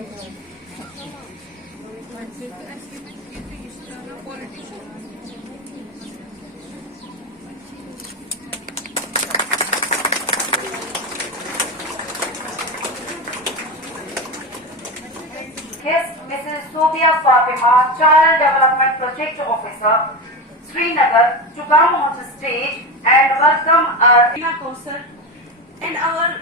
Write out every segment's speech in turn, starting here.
Yes, Mrs. Sobia Fatima, Child Development Project Officer, Srinagar, to come on the stage and welcome our Kausar and our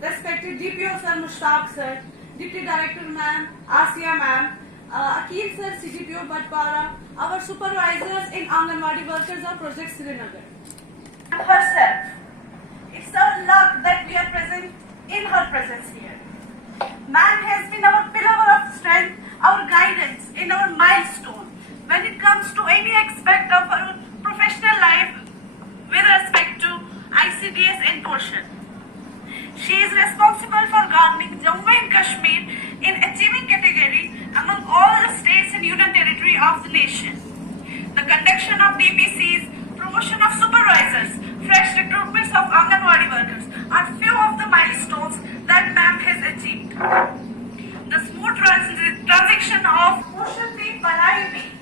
respected DPO Sir Mushtaq Sir, Deputy Director Ma'am, Asiya Ma'am, Akil Sir, CDPO Bhatpara, our supervisors and Anganwadi workers of Project Srinagar. herself. It's our luck that we are present in her presence here. Ma'am has been our pillar of strength, our guidance in our milestone when it comes to any aspect of our professional life with respect to ICDS and portion. She is responsible for governing Jammu and Kashmir in achieving category among all the states and union territory of the nation. The conduction of DPCs, promotion of supervisors, fresh recruitments of Anganwadi workers are few of the milestones that ma'am has achieved. The smooth transition of Kushati Banai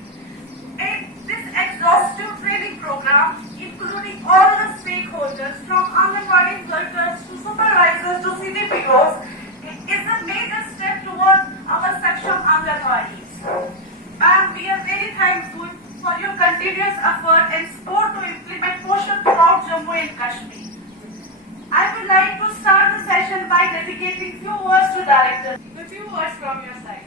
and this exhaustive training program, including all the stakeholders from Anganwadi workers to supervisors to CDPOs, is a major step towards our section Anganwadis. Ma'am, we are very thankful for your continuous effort and support to implement Poshan throughout Jammu and Kashmir. I would like to start the session by dedicating few words to Director. A few words from your side.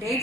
1.5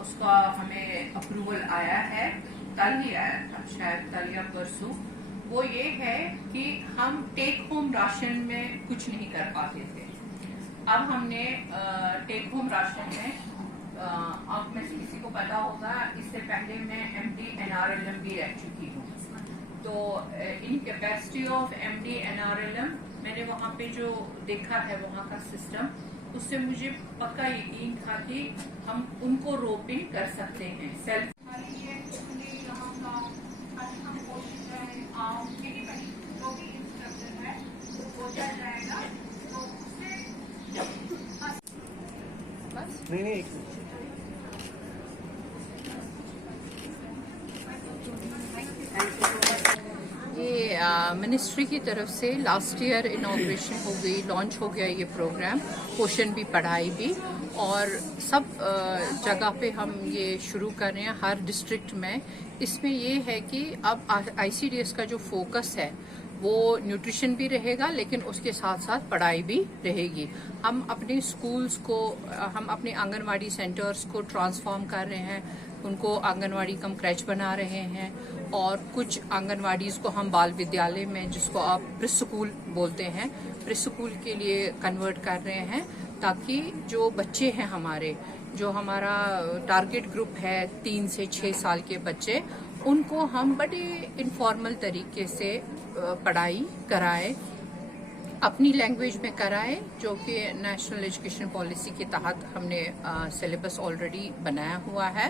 اس کا ہمیں approval آیا ہے، کل ہی آیا تھا، شاید کل یا پرسوں. وہ یہ ہے کہ ہم ٹیک ہوم راشن میں کچھ نہیں کر پاتے تھے. اب ہم نے ٹیک ہوم راشن میں، آپ میں سے کسی کو پتا ہوگا، اس سے پہلے میں MD NRLM بھی رہ چکی ہوں. تو in capacity of MD NRLM میں نے وہاں پہ جو دیکھا ہے وہاں کا سسٹم، اس سے مجھے پکا یقین تھا کہ ہم ان کو روپ ان کر سکتے ہیں. سیلف جو بھی انسٹرکشن ہے وہ چل جائے گا. تو اس سے یہ منسٹری کی طرف سے لاسٹ ایئر انوگریشن ہو گئی، لانچ ہو گیا یہ پروگرام، پوشن بھی پڑھائی بھی، اور سب جگہ پہ ہم یہ شروع کر رہے ہیں ہر ڈسٹرکٹ میں. اس میں یہ ہے کہ اب ICDS کا جو فوکس ہے وہ نیوٹریشن بھی رہے گا، لیکن اس کے ساتھ ساتھ پڑھائی بھی رہے گی. ہم اپنے سکولز کو، ہم اپنے آنگن واڑی سینٹرز کو ٹرانسفارم کر رہے ہیں، ان کو آنگن واڑی کم کریچ بنا رہے ہیں، اور کچھ آنگن واڑیز کو ہم بال ودیالے میں، جس کو آپ پری اسکول بولتے ہیں، پری اسکول کے لیے کنورٹ کر رہے ہیں، تاکہ جو بچے ہیں ہمارے، جو ہمارا ٹارگٹ گروپ ہے 3 سے 6 سال کے بچے، ان کو ہم بڑے انفارمل طریقے سے پڑھائی کرائے، اپنی لینگویج میں کرائے، جو کہ نیشنل ایجوکیشن پالیسی کے تحت ہم نے سلیبس آلریڈی بنایا ہوا ہے.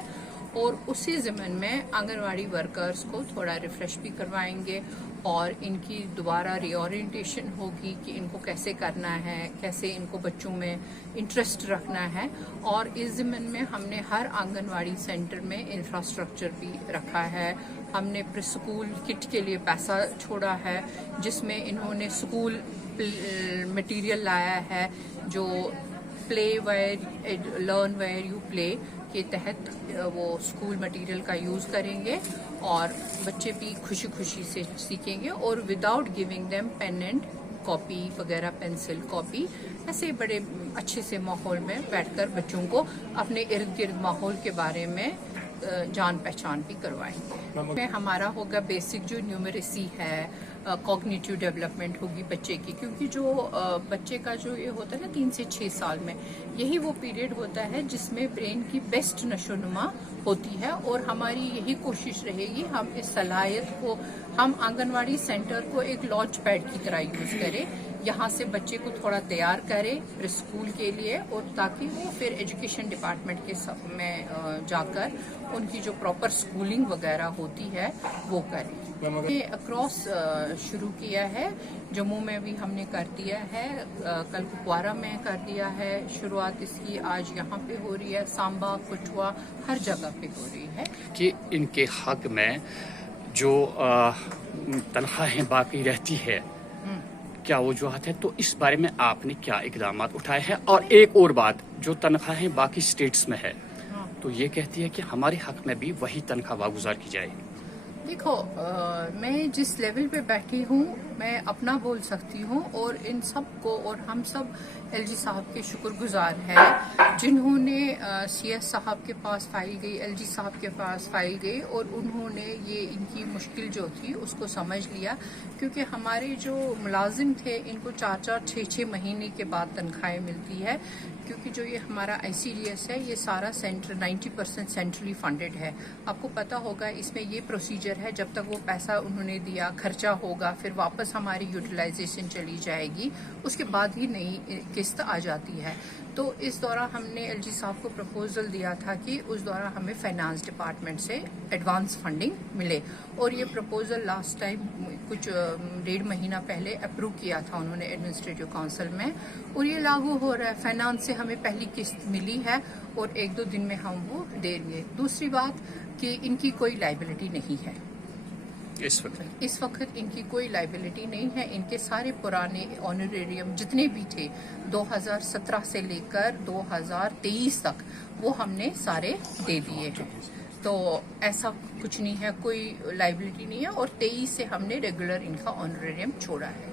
اور اسی ضمن میں آنگن واڑی ورکرز کو تھوڑا ریفریش بھی کروائیں گے، اور ان کی دوبارہ ری اورینٹیشن ہوگی کہ ان کو کیسے کرنا ہے، کیسے ان کو بچوں میں انٹرسٹ رکھنا ہے. اور اس ضمن میں ہم نے ہر آنگن واڑی سینٹر میں انفراسٹرکچر بھی رکھا ہے. ہم نے پری اسکول کٹ کے لیے پیسہ چھوڑا ہے، جس میں انہوں نے اسکول مٹیریل لایا ہے، جو play where learn where you play کے تحت وہ اسکول مٹیریل کا یوز کریں گے، اور بچے بھی خوشی خوشی سے سیکھیں گے، اور without giving them pen and copy وغیرہ، پینسل کاپی، ایسے بڑے اچھے سے ماحول میں بیٹھ کر بچوں کو اپنے ارد گرد ماحول کے بارے میں جان پہچان بھی کروائیں گے. ہمارا ہوگا بیسک جو نیومریسی ہے، کوگنیٹیو ڈیولپمنٹ ہوگی بچے کی، کیونکہ جو بچے کا جو یہ ہوتا ہے نا 3 سے 6 سال میں، یہی وہ پیریڈ ہوتا ہے جس میں برین کی بیسٹ نشو نما ہوتی ہے. اور ہماری یہی کوشش رہے گی ہم اس صلاحیت کو، ہم آنگن واڑی سینٹر کو ایک لانچ پیڈ کی طرح یوز کریں، یہاں سے بچے کو تھوڑا تیار کرے پری اسکول کے لیے، اور تاکہ وہ پھر ایجوکیشن ڈپارٹمنٹ کے میں جا کر ان کی جو پراپر اسکولنگ وغیرہ ہوتی ہے وہ کریں. یہ اکراس شروع کیا ہے، جموں میں بھی ہم نے کر دیا ہے، کل کپوارہ میں کر دیا ہے شروعات اس کی، آج یہاں پہ ہو رہی ہے، سامبا، کٹھوا، ہر جگہ پہ ہو رہی ہے. کہ ان کے حق میں جو تنخواہیں باقی رہتی ہے، کیا وجوہات ہے، تو اس بارے میں آپ نے کیا اقدامات اٹھائے ہیں؟ اور ایک اور بات، جو تنخواہیں باقی سٹیٹس میں ہے تو یہ کہتی ہے کہ ہمارے حق میں بھی وہی تنخواہ واگزار کی جائے. دیکھو، میں جس لیول پہ بیٹھی ہوں میں اپنا بول سکتی ہوں، اور ان سب کو، اور ہم سب LG صاحب کے شکر گزار ہیں جنہوں نے CS صاحب کے پاس فائل گئی، LG صاحب کے پاس فائل گئی، اور انہوں نے یہ ان کی مشکل جو تھی اس کو سمجھ لیا. کیونکہ ہمارے جو ملازم تھے ان کو 4-4 6-6 مہینے کے بعد تنخواہیں ملتی ہے، کیونکہ جو یہ ہمارا ICDS ہے یہ سارا سینٹر 90% سینٹرلی فنڈڈ ہے. آپ کو پتا ہوگا اس میں یہ پروسیجر ہے، جب تک وہ پیسہ انہوں نے دیا، خرچہ ہوگا، پھر واپس ہماری یوٹیلائزیشن چلی جائے گی، اس کے بعد ہی نئی قسط آ جاتی ہے. تو اس دوران ہم نے LG صاحب کو پرپوزل دیا تھا کہ اس دوران ہمیں فائنانس ڈپارٹمنٹ سے ایڈوانس فنڈنگ ملے، اور یہ پرپوزل لاسٹ ٹائم کچھ 1.5 مہینہ پہلے اپروو کیا تھا انہوں نے ایڈمنسٹریٹو کونسل میں، اور یہ لاگو ہو رہا ہے. فائنانس سے ہمیں پہلی قسط ملی ہے، اور 1-2 دن میں ہم وہ دیں گے. دوسری بات کہ ان کی کوئی لائبلٹی نہیں ہے اس وقت ان کی کوئی لائبلٹی نہیں ہے. ان کے سارے پرانے آنریریم جتنے بھی تھے 2017 سے لے کر 2023 تک وہ ہم نے سارے دے دیے ہیں. تو ایسا کچھ نہیں ہے، کوئی لائبلٹی نہیں ہے، اور 23 سے ہم نے ریگولر ان کا آنریریم چھوڑا ہے.